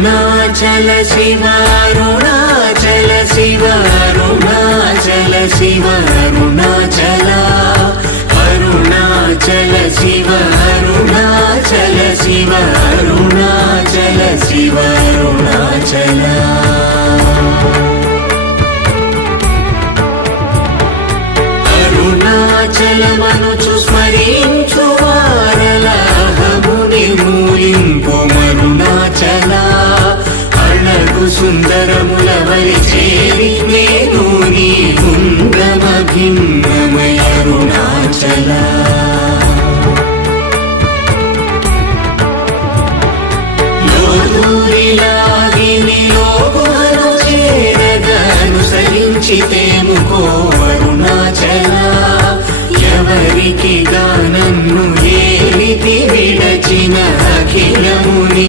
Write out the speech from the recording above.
అరుణాచల శివ అరుణాచల శివ అరుణాచల శివ అరుణాచల అరుణాచల శివ అరుణాచల శివ అరుణాచల శివ అరుణాచల అరుణాచలమనుచు స్మరించు వారలహము నిర్మూలింపు మరుణాచల అళగు సుందరముల వలి చేరి నేను నీ గుండమ భిన్నమయ అరుణాచల లోదూరిలాగిని లోగుహను చేరగ అనుసరించితేముకో అరుణాచల